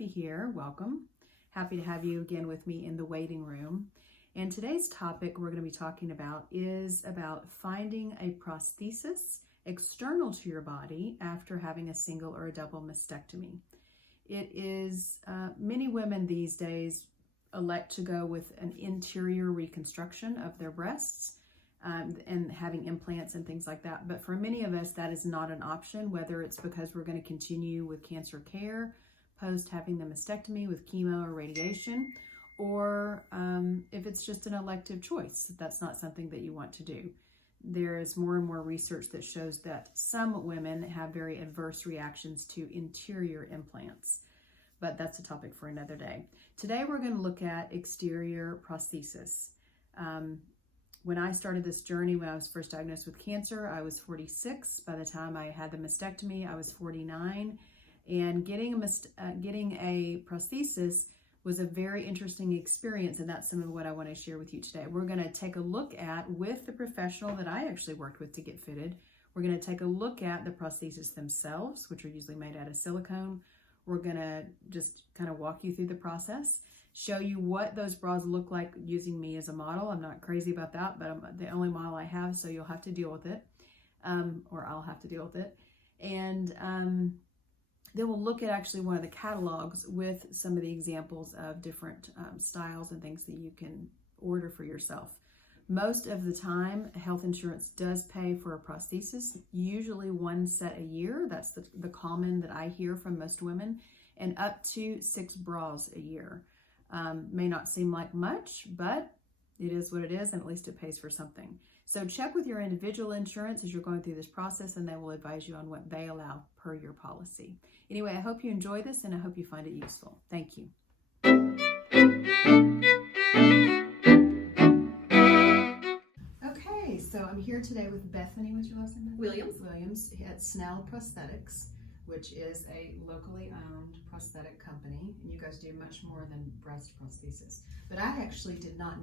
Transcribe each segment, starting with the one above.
Murphy here. Welcome. Happy to have you again with me in the waiting room. And today's topic we're going to be talking about is about finding a prosthesis external to your body after having a single or a double mastectomy. It is, many women these days elect to go with an interior reconstruction of their breasts and having implants and things like that. But for many of us, that is not an option, whether it's because we're going to continue with cancer care post having the mastectomy with chemo or radiation, or if it's just an elective choice, that's not something that you want to do. There is more and more research that shows that some women have very adverse reactions to interior implants, but that's a topic for another day. Today we're going to look at exterior prosthesis. When I started this journey, when I was first diagnosed with cancer, I was 46. By the time I had the mastectomy, I was 49. And getting a prosthesis was a very interesting experience, and that's some of what I want to share with you today. We're going to take a look at, with the professional that I actually worked with to get fitted, we're going to take a look at the prosthesis themselves, which are usually made out of silicone. We're going to just kind of walk you through the process, show you what those bras look like using me as a model. I'm not crazy about that, but I'm the only model I have, so you'll have to deal with it, or I'll have to deal with it. And then we'll look at actually one of the catalogs with some of the examples of different styles and things that you can order for yourself. Most of the time, health insurance does pay for a prosthesis, usually one set a year. That's the common that I hear from most women, and up to 6 bras a year. May not seem like much, but it is what it is, and at least it pays for something. So check with your individual insurance as you're going through this process, and they will advise you on what they allow per your policy. Anyway, I hope you enjoy this, and I hope you find it useful. Thank you. Okay, so I'm here today with Bethany. What's your last name? Williams at Snell Prosthetics, which is a locally owned prosthetic company. And you guys do much more than breast prosthesis. But I actually did not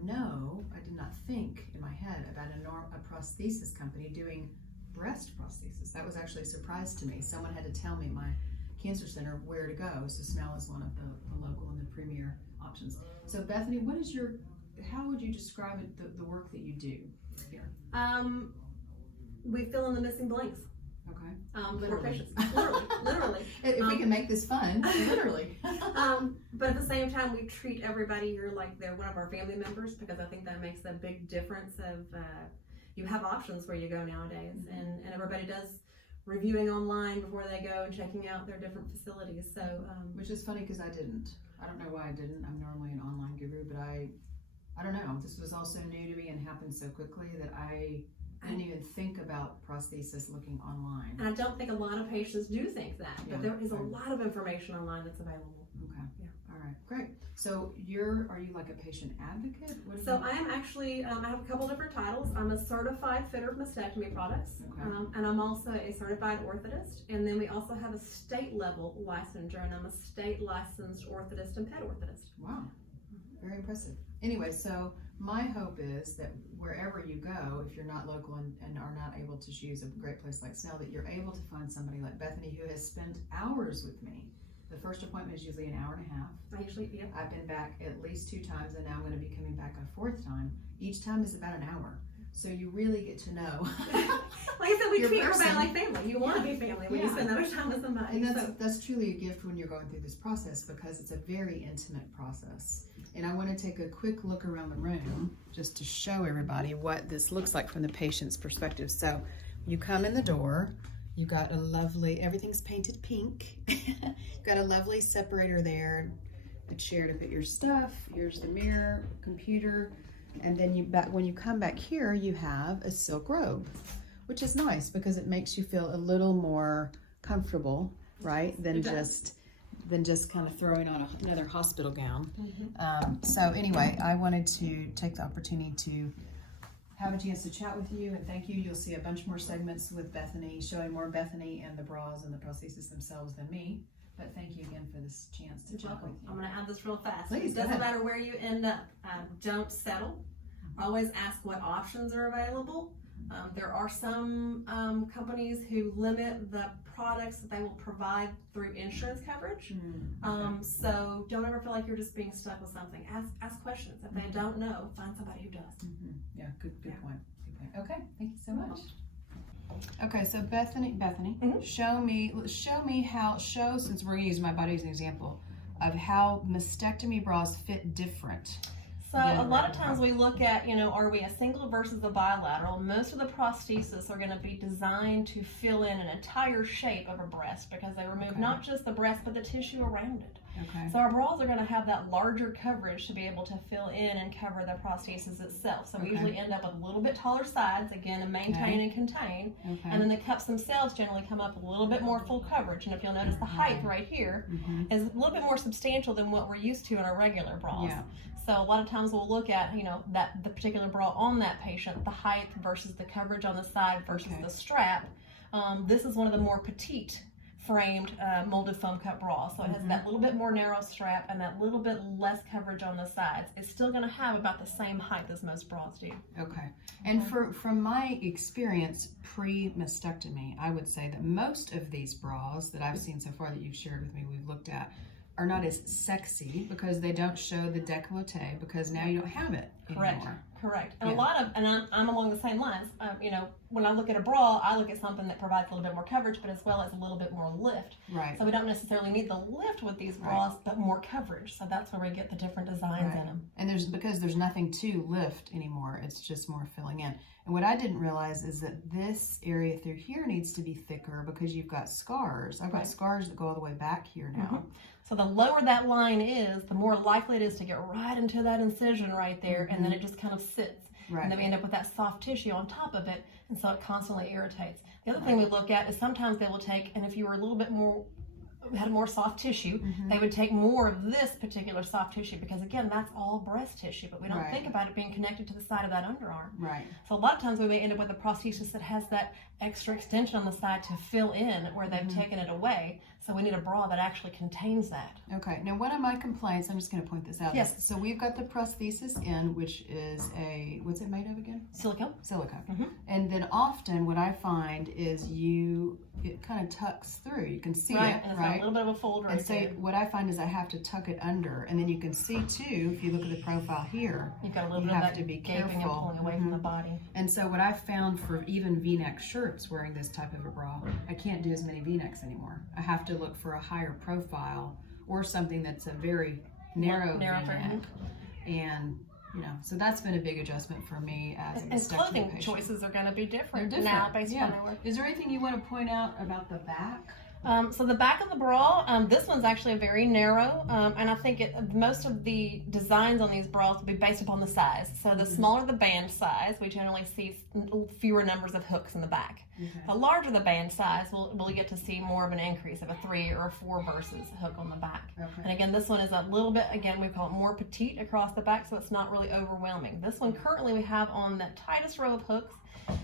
think in my head about a prosthesis company doing breast prosthesis. That was actually a surprise to me. Someone had to tell me my cancer center where to go. So Snell is one of the local and the premier options. So Bethany, how would you describe the work that you do here? We fill in the missing blanks. Okay. For patients. Literally. If we can make this fun, literally. But at the same time, we treat everybody here like they're one of our family members, because I think that makes a big difference of, you have options where you go nowadays, and everybody does reviewing online before they go and checking out their different facilities. So, which is funny because I didn't. I don't know why I didn't. I'm normally an online guru, but I don't know. This was also new to me and happened so quickly that I didn't even think about prosthesis looking online. And I don't think a lot of patients do think that, but there is a lot of information online that's available. Okay. Yeah. All right. Great. So are you like a patient advocate? I am actually, I have a couple different titles. I'm a certified fitter of mastectomy products, and I'm also a certified orthotist. And then we also have a state level licensure, and I'm a state licensed orthotist and pet orthotist. Wow. Very impressive. Anyway, so my hope is that wherever you go, if you're not local and are not able to choose a great place like Snell, that you're able to find somebody like Bethany who has spent hours with me. The first appointment is usually an hour and a half. I've been back at least 2 times, and now I'm going to be coming back a 4th time. Each time is about an hour. So you really get to know. Like I said, we treat everybody like family. You want to be family when you spend that much time with somebody. And that's truly a gift when you're going through this process, because it's a very intimate process. And I want to take a quick look around the room just to show everybody what this looks like from the patient's perspective. So you come in the door, you've got a lovely, everything's painted pink. You've got a lovely separator there, a chair to put your stuff. Here's the mirror, computer. And then when you come back here, you have a silk robe, which is nice because it makes you feel a little more comfortable, right? Than just kind of throwing on another hospital gown. So anyway, I wanted to take the opportunity to have a chance to chat with you, and thank you. You'll see a bunch more segments with Bethany, showing more Bethany and the bras and the prosthesis themselves than me. But thank you again for this chance to chat with you. I'm going to add this real fast. Please, it doesn't matter where you end up. Don't settle. Always ask what options are available. There are some companies who limit the products that they will provide through insurance coverage. So don't ever feel like you're just being stuck with something. Ask questions. If they don't know, find somebody who does. Yeah, good point. Okay, thank you so much. Okay, so Bethany, show me how, since we're using my body as an example, of how mastectomy bras fit different. So a lot of times we look at, are we a single versus a bilateral? Most of the prostheses are going to be designed to fill in an entire shape of a breast because they remove not just the breast but the tissue around it. Okay. So our bras are going to have that larger coverage to be able to fill in and cover the prosthesis itself. So we usually end up with a little bit taller sides, again, to maintain and contain. And then the cups themselves generally come up with a little bit more full coverage. And if you'll notice, the height right here is a little bit more substantial than what we're used to in our regular bras. So a lot of times we'll look at, that the particular bra on that patient, the height versus the coverage on the side versus the strap. This is one of the more petite framed molded foam cut bra. So it has that little bit more narrow strap and that little bit less coverage on the sides. It's still going to have about the same height as most bras do. Okay. And from my experience pre-mastectomy, I would say that most of these bras that I've seen so far that you've shared with me, we've looked at, are not as sexy because they don't show the décolleté because now you don't have it anymore. Correct. And a lot of, and I'm along the same lines, when I look at a bra, I look at something that provides a little bit more coverage, but as well as a little bit more lift. Right. So we don't necessarily need the lift with these bras, but more coverage. So that's where we get the different designs in them. And because there's nothing to lift anymore, it's just more filling in. And what I didn't realize is that this area through here needs to be thicker because you've got scars. I've got scars that go all the way back here now. So the lower that line is, the more likely it is to get right into that incision right there, and then it just kind of sits. And then we end up with that soft tissue on top of it, and so it constantly irritates. The other thing we look at is sometimes they will take, and if you were a little bit more, had more soft tissue, they would take more of this particular soft tissue because, again, that's all breast tissue, but we don't think about it being connected to the side of that underarm. So a lot of times we may end up with a prosthesis that has that extra extension on the side to fill in where they've taken it away. So we need a bra that actually contains that. Okay. Now, one of my complaints, I'm just going to point this out. Yes. So we've got the prosthesis in, which is what's it made of again? Silicone. Silicone. And then often what I find is it kind of tucks through. You can see it, and it's got a little bit of a fold right there. And so what I find is I have to tuck it under, and then you can see too, if you look at the profile here, you've got a little bit of that to be gaping and pulling away from the body. And so what I've found for even V-neck shirts wearing this type of a bra, I can't do as many V-necks anymore. I have to look for a higher profile or something that's a very narrow V-neck. And so that's been a big adjustment for me as a and clothing patient. Choices are going to be different now based on their work. Is there anything you want to point out about the back? So the back of the bra, this one's actually a very narrow, and I think most of the designs on these bras will be based upon the size. So the smaller the band size, we generally see fewer numbers of hooks in the back. The larger the band size, we'll get to see more of an increase of a 3 or a 4 versus hook on the back. And again, this one is a little bit, again, we call it more petite across the back, so it's not really overwhelming. This one currently we have on that tightest row of hooks,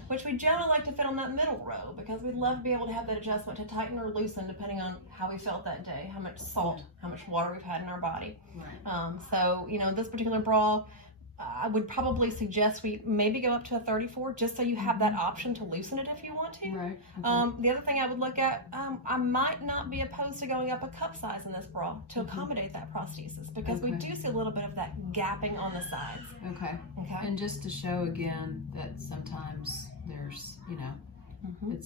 which we generally like to fit on that middle row because we'd love to be able to have that adjustment to tighten or loosen depending on how we felt that day, how much salt, how much water we've had in our body. So, this particular bra, I would probably suggest we maybe go up to a 34 just so you have that option to loosen it if you want to. The other thing I would look at, I might not be opposed to going up a cup size in this bra to accommodate that prosthesis because we do see a little bit of that gapping on the sides. Okay. And just to show again that sometimes there's,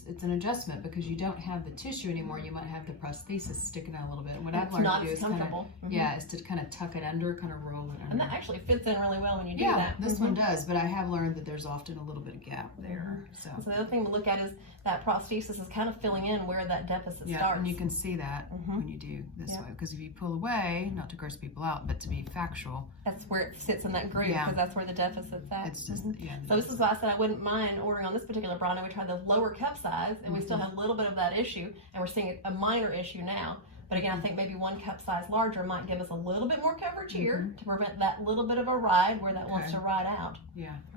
it's an adjustment because you don't have the tissue anymore. You might have the prosthesis sticking out a little bit. And what I've learned to do is is to kind of tuck it under, kind of roll it under. And that actually fits in really well when you do that. Yeah, this one does, but I have learned that there's often a little bit of gap there. So the other thing to look at is that prosthesis is kind of filling in where that deficit starts. And you can see that when you do this way. Because if you pull away, not to gross people out, but to be factual. That's where it sits in that groove because that's where the deficit's at. It's just, So this is why I said I wouldn't mind ordering on this particular bra. Now we tried the lower cup size and we still have a little bit of that issue and we're seeing a minor issue now. But again, I think maybe one cup size larger might give us a little bit more coverage here to prevent that little bit of a ride where that wants to ride out.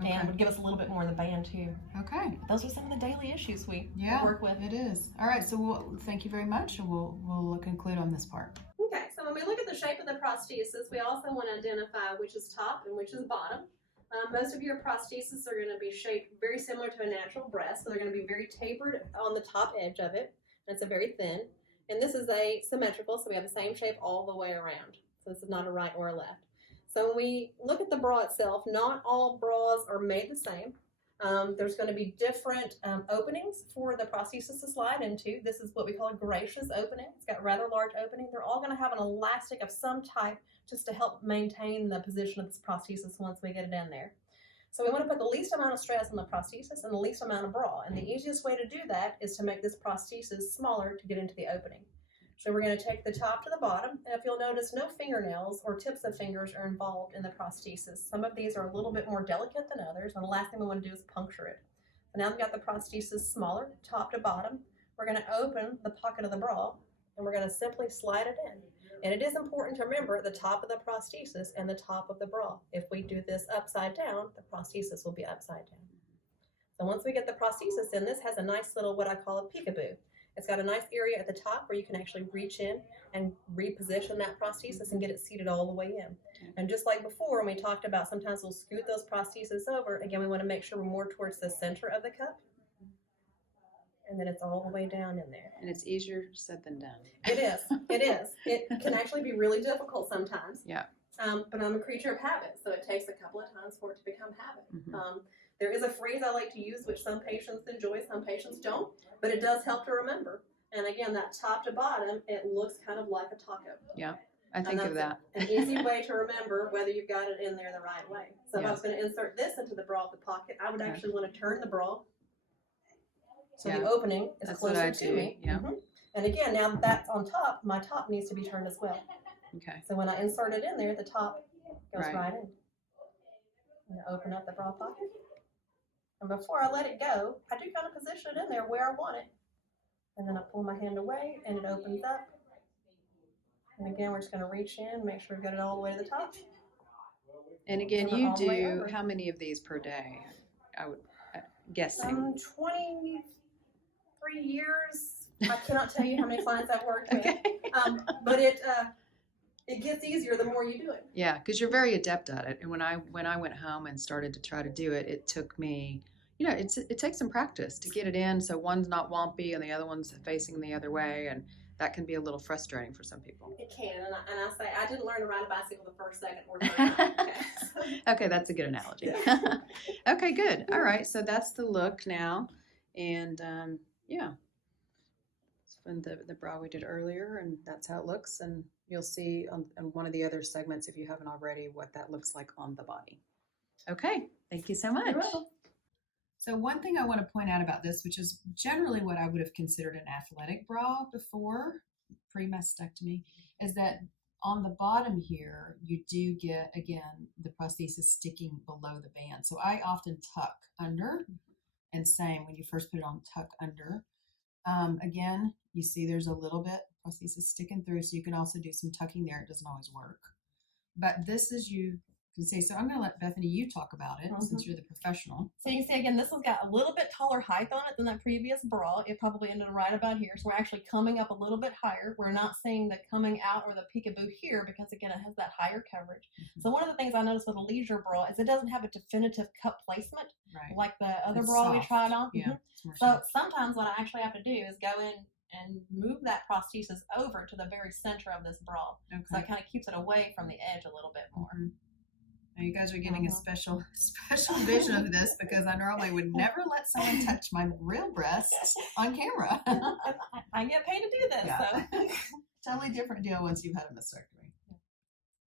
And would give us a little bit more in the band too. Those are some of the daily issues we work with. It is. All right, so thank you very much, and we'll conclude on this part. Okay, so when we look at the shape of the prosthesis, we also want to identify which is top and which is bottom. Most of your prostheses are going to be shaped very similar to a natural breast. So they're going to be very tapered on the top edge of it. It's a very thin. And this is a symmetrical, so we have the same shape all the way around. So this is not a right or a left. So when we look at the bra itself, not all bras are made the same. There's going to be different openings for the prosthesis to slide into. This is what we call a gracious opening. It's got a rather large opening. They're all going to have an elastic of some type just to help maintain the position of this prosthesis once we get it in there. So we want to put the least amount of stress on the prosthesis and the least amount of bra. And the easiest way to do that is to make this prosthesis smaller to get into the opening. So we're going to take the top to the bottom, and if you'll notice, no fingernails or tips of fingers are involved in the prosthesis. Some of these are a little bit more delicate than others, and the last thing we want to do is puncture it. So now we've got the prosthesis smaller, top to bottom. We're going to open the pocket of the bra, and we're going to simply slide it in. And it is important to remember the top of the prosthesis and the top of the bra. If we do this upside down, the prosthesis will be upside down. So once we get the prosthesis in, this has a nice little, what I call a peekaboo. It's got a nice area at the top where you can actually reach in and reposition that prosthesis and get it seated all the way in. And just like before, when we talked about sometimes we'll scoot those prostheses over, again, we want to make sure we're more towards the center of the cup. And then it's all the way down in there. And it's easier said than done. It is. It is. It can actually be really difficult sometimes. Yeah. But I'm a creature of habit, so it takes a couple of times for it to become habit. There is a phrase I like to use, which some patients enjoy, some patients don't, but it does help to remember. And again, that top to bottom, it looks kind of like a taco. Yeah, I think of that. An easy way to remember whether you've got it in there the right way. So if I was going to insert this into the bra of the pocket, I would actually want to turn the bra so the opening is closer to me. Yeah. And again, now that that's on top, my top needs to be turned as well. Okay. So when I insert it in there, the top goes right in. I'm going to open up the bra pocket. And before I let it go, I do kind of position it in there where I want it. And then I pull my hand away and it opens up. And again, we're just going to reach in, make sure we've got it all the way to the top. And again, you do how many of these per day? I would guessing. 23 years. I cannot tell you how many clients I've worked with. Okay. But it gets easier the more you do it. Yeah, because you're very adept at it. And when I went home and started to try to do it, it took me, it takes some practice to get it in so one's not wompy and the other one's facing the other way, and that can be a little frustrating for some people. It can, and I say I didn't learn to ride a bicycle the first, second, or third time. Okay. Okay, that's a good analogy. Okay, good. All right, so that's the look now, and yeah, it's from the bra we did earlier, and that's how it looks, and you'll see on one of the other segments, if you haven't already, what that looks like on the body. Okay, thank you so much. You're welcome. So one thing I want to point out about this, which is generally what I would have considered an athletic bra before pre-mastectomy, is that on the bottom here, you do get, again, the prosthesis sticking below the band. So I often tuck under, and same when you first put it on, tuck under. Again, you see there's a little bit prosthesis sticking through, so you can also do some tucking there. It doesn't always work. But this is, you can see, so I'm going to let Bethany, you talk about it since you're the professional. So you can see, again, this has got a little bit taller height on it than that previous bra. It probably ended right about here. So we're actually coming up a little bit higher. We're not seeing the coming out or the peekaboo here because, again, it has that higher coverage. So one of the things I noticed with a leisure bra is it doesn't have a definitive cup placement like the other bra we tried on. Yeah. So sometimes what I actually have to do is go in and move that prosthesis over to the very center of this bra. Okay. So it kind of keeps it away from the edge a little bit more. Now you guys are getting a special vision of this because I normally would never let someone touch my real breasts on camera. I get paid to do this. Yeah. So. Totally different deal once you've had a mastectomy.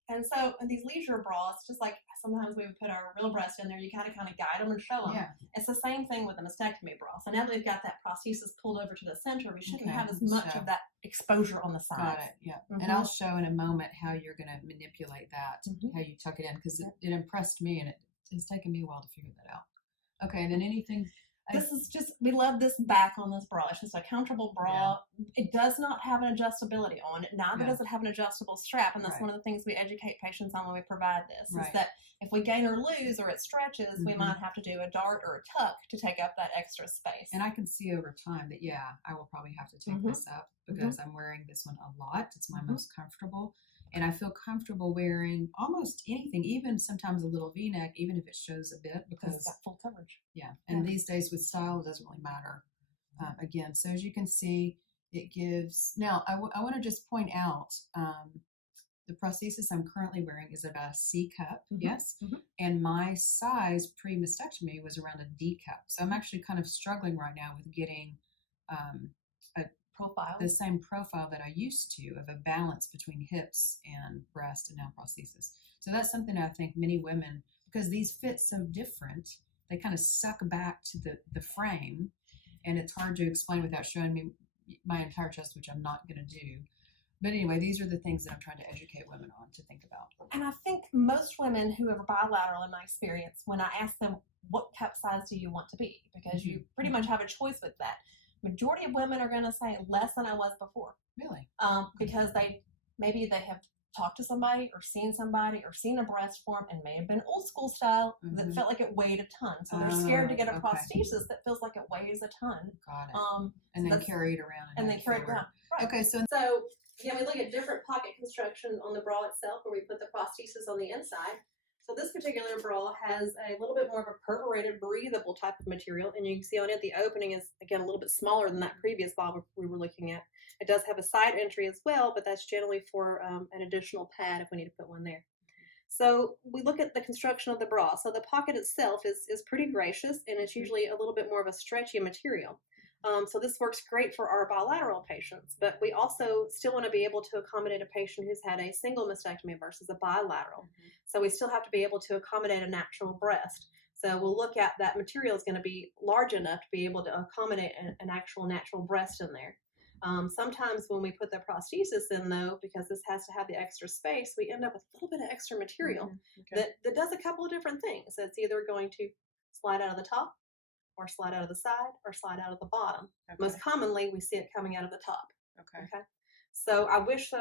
And so in these leisure bras, just like sometimes we would put our real breast in there, you kind of guide them and show them. Yeah. It's the same thing with a mastectomy bra. So now that we've got that prosthesis pulled over to the center, we shouldn't have as much of that exposure on the sides. Got it. Yeah. And I'll show in a moment how you're going to manipulate that, how you tuck it in, because it impressed me, and it has taken me a while to figure that out. Okay. And then anything. This is just, we love this back on this bra. It's just a comfortable bra. Yeah. It does not have an adjustability on it. Neither does it have an adjustable strap. And that's one of the things we educate patients on when we provide this, is that if we gain or lose or it stretches, we might have to do a dart or a tuck to take up that extra space. And I can see over time that, I will probably have to take this up because I'm wearing this one a lot. It's my most comfortable. And I feel comfortable wearing almost anything, even sometimes a little V-neck, even if it shows a bit, because it's got full coverage. Yeah, and these days with style, it doesn't really matter. Again, so as you can see, it gives. Now, I want to just point out the prosthesis I'm currently wearing is about a C cup, yes, and my size pre-mastectomy was around a D cup. So I'm actually kind of struggling right now with getting the same profile that I used to, of a balance between hips and breast and now prosthesis. So that's something I think many women, because these fit so different, they kind of suck back to the frame, and it's hard to explain without showing me my entire chest, which I'm not going to do. But anyway, these are the things that I'm trying to educate women on to think about. And I think most women who are bilateral, in my experience, when I ask them, what cup size do you want to be? Because you pretty much have a choice with that. Majority of women are going to say less than I was before. Really? Because maybe they have talked to somebody or seen a breast form, and may have been old school style that felt like it weighed a ton. So they're scared to get a prosthesis that feels like it weighs a ton. Got it. And then carry it around. And then carry it around. Right. Okay, so again, we look at different pocket construction on the bra itself, where we put the prosthesis on the inside. So this particular bra has a little bit more of a perforated, breathable type of material, and you can see on it the opening is, again, a little bit smaller than that previous bra we were looking at. It does have a side entry as well, but that's generally for an additional pad if we need to put one there. So we look at the construction of the bra. So the pocket itself is pretty gracious, and it's usually a little bit more of a stretchy material. So this works great for our bilateral patients, but we also still want to be able to accommodate a patient who's had a single mastectomy versus a bilateral. So we still have to be able to accommodate a natural breast. So we'll look at that material is going to be large enough to be able to accommodate an actual natural breast in there. Sometimes when we put the prosthesis in, though, because this has to have the extra space, we end up with a little bit of extra material that does a couple of different things. So it's either going to slide out of the top, or slide out of the side, or slide out of the bottom. Most commonly, we see it coming out of the top. Okay. So I wish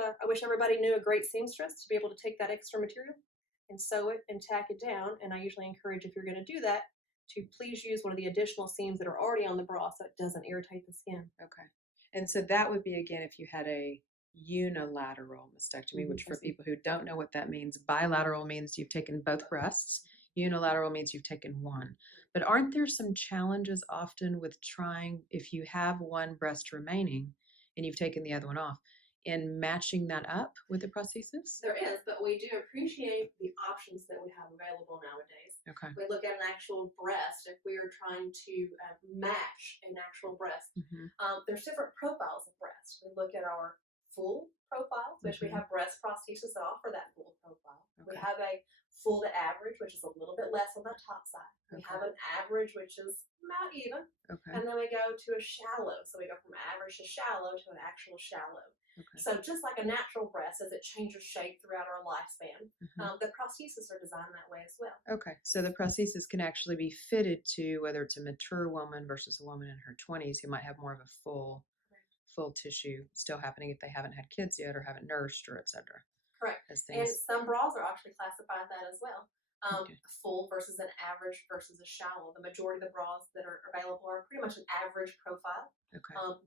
everybody knew a great seamstress to be able to take that extra material and sew it and tack it down. And I usually encourage, if you're going to do that, to please use one of the additional seams that are already on the bra so it doesn't irritate the skin. Okay. And so that would be, again, if you had a unilateral mastectomy, which for people who don't know what that means, bilateral means you've taken both breasts. Unilateral means you've taken one. But aren't there some challenges often with trying, if you have one breast remaining and you've taken the other one off, in matching that up with the prosthesis? There is, but we do appreciate the options that we have available nowadays. Okay. We look at an actual breast, if we are trying to match an actual breast. There's different profiles of breast. We look at our full profiles, which we have breast prosthesis that offer that full profile. We have a full to average, which is a little bit less on the top side. We have an average, which is about even. And then we go to a shallow. So we go from average to shallow to an actual shallow. So just like a natural breast, as it changes shape throughout our lifespan, the prosthesis are designed that way as well. Okay. So the prosthesis can actually be fitted to whether it's a mature woman versus a woman in her 20s who might have more of a full tissue still happening if they haven't had kids yet or haven't nursed or etc. Correct. And some bras are actually classified that as well. Full versus an average versus a shallow. The majority of the bras that are available are pretty much an average profile.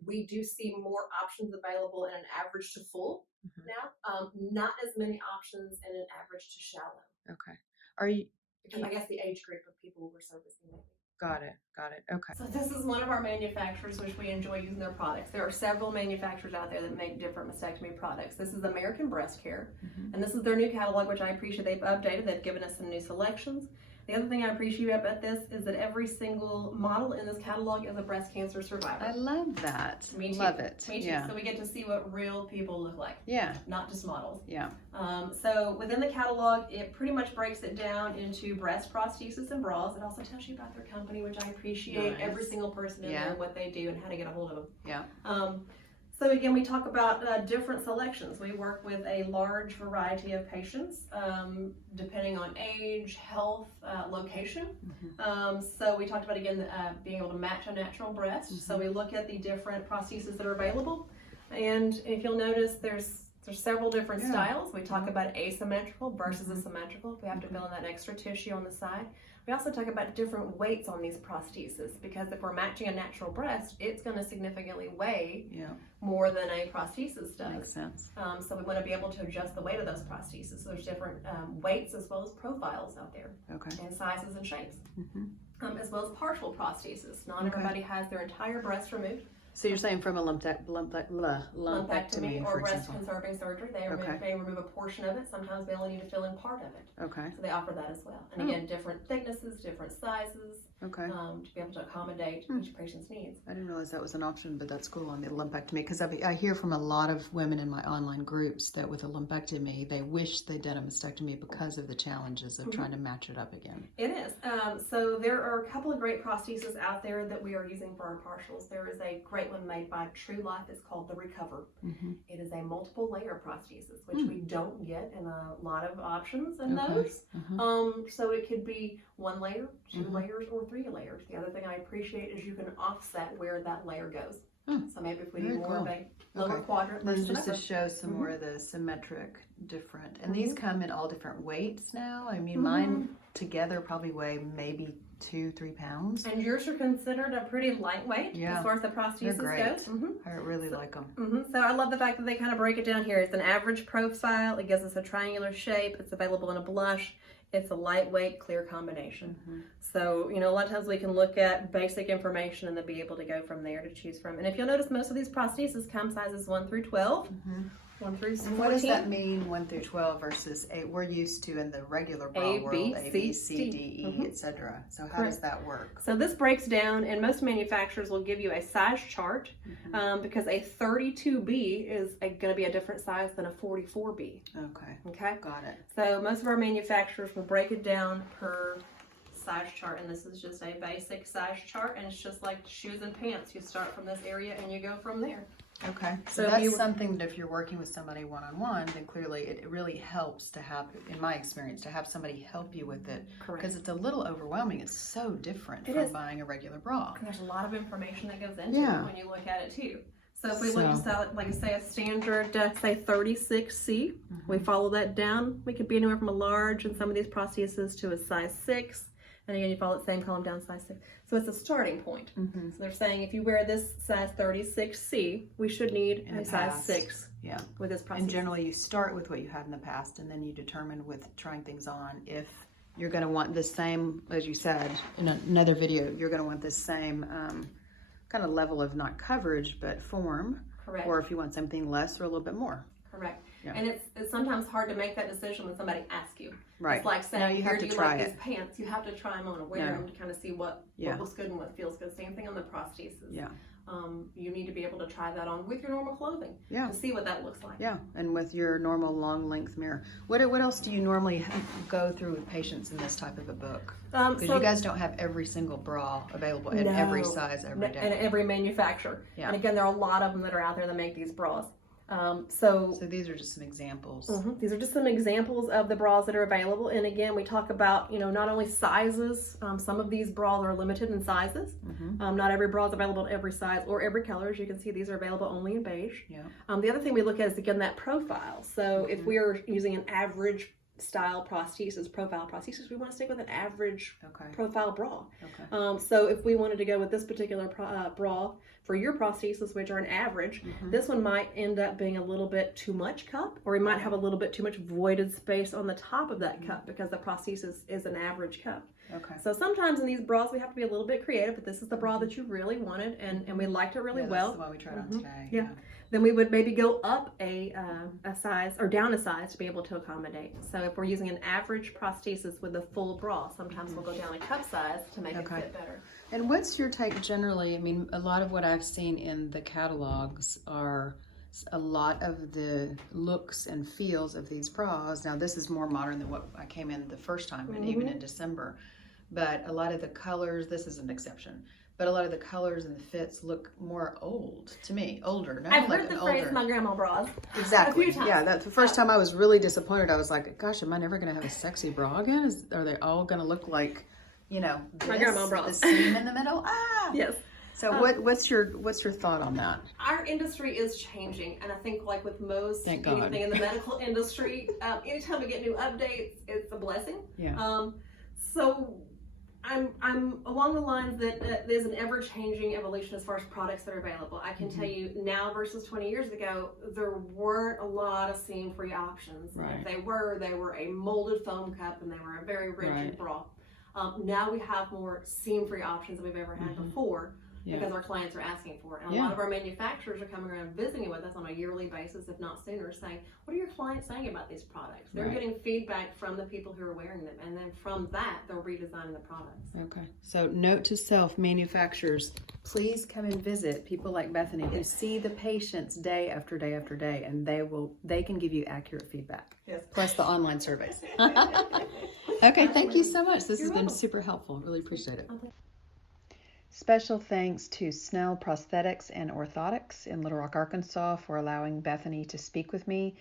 We do see more options available in an average to full now. Not as many options in an average to shallow. Okay. Are you? Because I guess the age group of people we're servicing maybe. Got it. Okay. So this is one of our manufacturers, which we enjoy using their products. There are several manufacturers out there that make different mastectomy products. This is American Breast Care, and this is their new catalog, which I appreciate. They've updated. They've given us some new selections. The other thing I appreciate about this is that every single model in this catalog is a breast cancer survivor. I love that. Me too. Love it. Me too. Yeah. So we get to see what real people look like. Yeah. Not just models. Yeah. So within the catalog, it pretty much breaks it down into breast prosthesis and bras. It also tells you about their company, which I appreciate. Nice. Every single person in there, what they do, and how to get a hold of them. Yeah. So again, we talk about different selections. We work with a large variety of patients, depending on age, health, location. So we talked about, again, being able to match a natural breast. So we look at the different prostheses that are available. And if you'll notice, there's several different styles. We talk about asymmetrical versus a symmetrical. If we have to fill in that extra tissue on the side. We also talk about different weights on these prostheses, because if we're matching a natural breast, it's going to significantly weigh more than a prosthesis does. Makes sense. So we want to be able to adjust the weight of those prostheses. So there's different weights as well as profiles out there, and sizes and shapes, as well as partial prosthesis. Not everybody has their entire breast removed. So you're saying from a lumpectomy, or for breast example. conserving surgery, they may remove a portion of it. Sometimes they only need to fill in part of it. Okay. So they offer that as well. And again, different thicknesses, different sizes, Okay. to be able to accommodate each patient's needs. I didn't realize that was an option, but that's cool on the lumpectomy, because I hear from a lot of women in my online groups that with a lumpectomy, they wish they'd done a mastectomy because of the challenges of trying to match it up again. It is. So there are a couple of great prostheses out there that we are using for our partials. There is a great one made by True Life. It's called the Recover. It is a multiple layer prosthesis, which we don't get in a lot of options in those. So it could be 1 layer, 2 layers, or 3 layers. The other thing I appreciate is you can offset where that layer goes. So maybe if we need more of a lower quadrant, then just to show some more of the symmetric different. And these come in all different weights now. I mean, mine together probably weigh maybe 2-3 pounds. And yours are considered a pretty lightweight as far as the prosthesis goes. I really like them. So I love the fact that they kind of break it down here. It's an average profile. It gives us a triangular shape. It's available in a blush. It's a lightweight, clear combination. So, you know, a lot of times we can look at basic information and then be able to go from there to choose from. And if you'll notice, most of these prostheses come sizes 1 through 12. 1 through 14. And what does that mean, 1 through 12 versus 8? We're used to in the regular bra world, A, B, C, D, E, etc. So how does that work? So this breaks down, and most manufacturers will give you a size chart because a 32B is going to be a different size than a 44B. Okay, got it. So most of our manufacturers will break it down per size chart, and this is just a basic size chart, and it's just like shoes and pants. You start from this area and you go from there. Okay, so that's something that if you're working with somebody one-on-one, then clearly it really helps to have, in my experience, to have somebody help you with it. Because it's a little overwhelming. It's so different from buying a regular bra. And there's a lot of information that goes into it when you look at it too. So if we look at, like say, a standard, say 36C, we follow that down. We could be anywhere from a large in some of these prostheses to a size 6. And again, you follow the same column down, size 6. So it's a starting point. So they're saying if you wear this size 36C, we should need a size 6 with this prosthesis. And generally you start with what you had in the past, and then you determine with trying things on if you're going to want the same, as you said in another video, you're going to want the same kind of level of not coverage, but form. Correct. Or if you want something less or a little bit more. Correct. And it's sometimes hard to make that decision when somebody asks you. Right. It's like saying, you have to try these pants? You have to try them on and wear them to kind of see what looks good and what feels good. Same thing on the prosthesis. You need to be able to try that on with your normal clothing to see what that looks like. And with your normal long length mirror. What else do you normally go through with patients in this type of a book? Because you guys don't have every single bra available in every size every day. And every manufacturer. And again, there are a lot of them that are out there that make these bras. So these are just some examples. These are just some examples of the bras that are available. And again, we talk about, you know, not only sizes. Some of these bras are limited in sizes. Not every bra is available in every size or every color. As you can see, these are available only in beige. The other thing we look at is, again, that profile. So if we are using an average style profile prosthesis, we want to stick with an average profile bra. So if we wanted to go with this particular bra for your prosthesis, which are an average, this one might end up being a little bit too much cup, or we might have a little bit too much voided space on the top of that cup because the prosthesis is an average cup. So sometimes in these bras we have to be a little bit creative, but this is the bra that you really wanted, and we liked it really well. That's the one we tried on today. Then we would maybe go up a size or down a size to be able to accommodate. So if we're using an average prosthesis with a full bra, sometimes we'll go down a cup size to make it fit better. And what's your take generally? I mean, a lot of what I've seen in the catalogs are a lot of the looks and feels of these bras. Now, this is more modern than what I came in the first time, and even in December. But a lot of the colors, this is an exception, but a lot of the colors and the fits look more old to me, older. I've heard the phrase "my grandma bras." Exactly. That's the first time I was really disappointed. I was like, "Gosh, am I never going to have a sexy bra again? Are they all going to look like, you know, my grandma bras, the seam in the middle?" Yes. So what's your thought on that? Our industry is changing, and I think like with most anything in the medical industry, anytime we get new updates, it's a blessing. So I'm along the lines that there's an ever-changing evolution as far as products that are available. I can tell you now versus 20 years ago, there weren't a lot of seam-free options. Right. If they were a molded foam cup and they were a very rigid bra. Now we have more seam-free options than we've ever had before. Yeah. Because our clients are asking for it. And a lot of our manufacturers are coming around visiting with us on a yearly basis, if not sooner, saying, what are your clients saying about these products? They're getting feedback from the people who are wearing them. And then from that, they're redesigning the products. Okay. So note to self, manufacturers, please come and visit people like Bethany who see the patients day after day after day, and they can give you accurate feedback. Yes. Plus the online surveys. Okay, thank you so much. This has been welcome. super helpful. Really appreciate it. Special thanks to Snell Prosthetics and Orthotics in Little Rock, Arkansas for allowing Bethany to speak with me,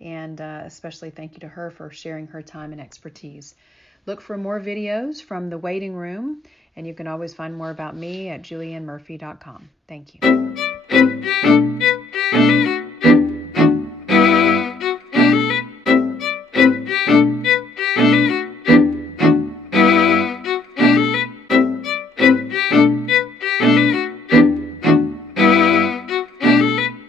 and especially thank you to her for sharing her time and expertise. Look for more videos from the waiting room, and you can always find more about me at JuliAnneMurphy.com. Thank you.